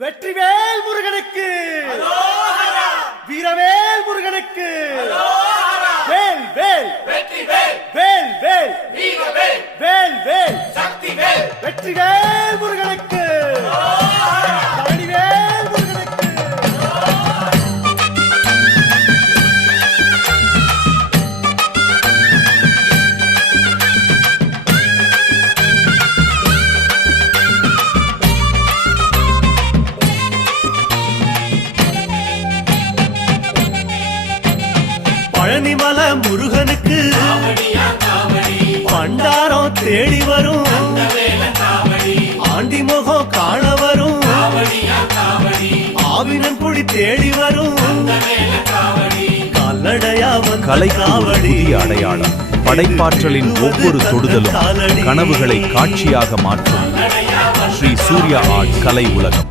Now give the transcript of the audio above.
வெற்றிவேல் முருகனுக்கு வீரவேல் முருகனுக்கு வேல் வேல் வெற்றிவேல் வேல் வேல் வீரவேல் வேல் வேல் சக்திவேல் வெற்றிவேல் முருகனுக்கு பழனிவேல் முருகனுக்கு பழனிமல முருகனுக்கு பண்டாரம் தேடி வரும் ஆண்டி முகம் காண வரும் ஆவினன் குடி தேடி வரும் கால்நடையா கலைக்கு ஒரு புதிய அடையாளம். படைப்பாற்றலின் ஒவ்வொரு தொடுதலும் கனவுகளை காட்சியாக மாற்றும் ஸ்ரீ சூர்யா ஆர்ட் கலை உலகம்.